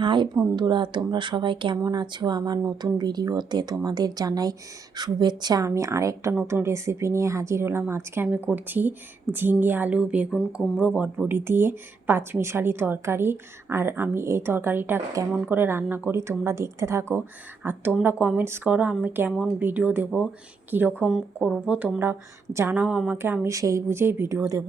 High বন্ধুরা, তোমরা সবাই কেমন আছো? আমার নতুন ভিডিওতে তোমাদের জানাই শুভেচ্ছা। আমি আরেকটা নতুন রেসিপি নিয়ে হাজির হলাম। আজকে আমি করছি ঝিঙে, আলু, বেগুন, কুমড়ো, বটবড়ি দিয়ে পাঁচমিশালি তরকারি। আর আমি এই তরকারিটা কেমন করে রান্না করি তোমরা দেখতে থাকো। আর তোমরা কমেন্টস করো আমি কেমন ভিডিও দেব, কীরকম করব তোমরা জানাও আমাকে, আমি সেই বুঝেই ভিডিও দেব।